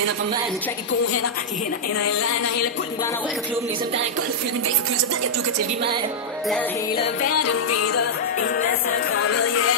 tænder for mig. En track i gode hænder, de hænder ender i liner. Hele pulten brænder, rykker klubben ligesom dig. Gulvet fyldt min væg for kyld, så ved jeg, du kan tilgive mig. Lad hele verden vide, en masse kommet hjem.